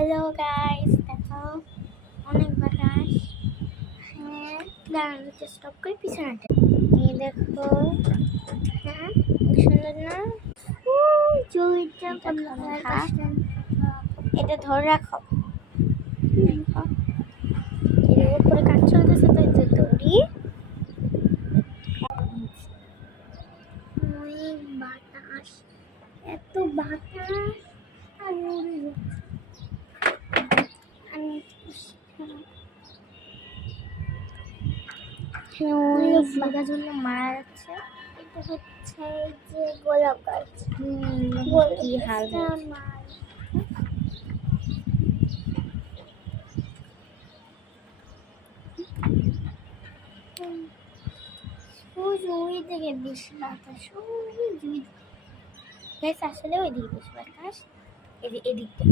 Hello guys, দেখো অনেক বাতাস। হ্যাঁ, দাঁড়ান স্টপ করে পিছনে এই দেখো। হ্যাঁ, সুন্দর না? এটা ধরে রাখো। দেখো এর উপরে কাজ চলতেছে, তো এই যে দড়ি। অনেক বাতাস, এত বাতাস। আর ফুলগাছ জন্য মারা যাচ্ছে। এটা হচ্ছে যে গোলাপ গাছ। কি হাল ওই দিকে বেশি বাতাস, আসলে ওই দিকে বেশি বাতাস। এদিকটা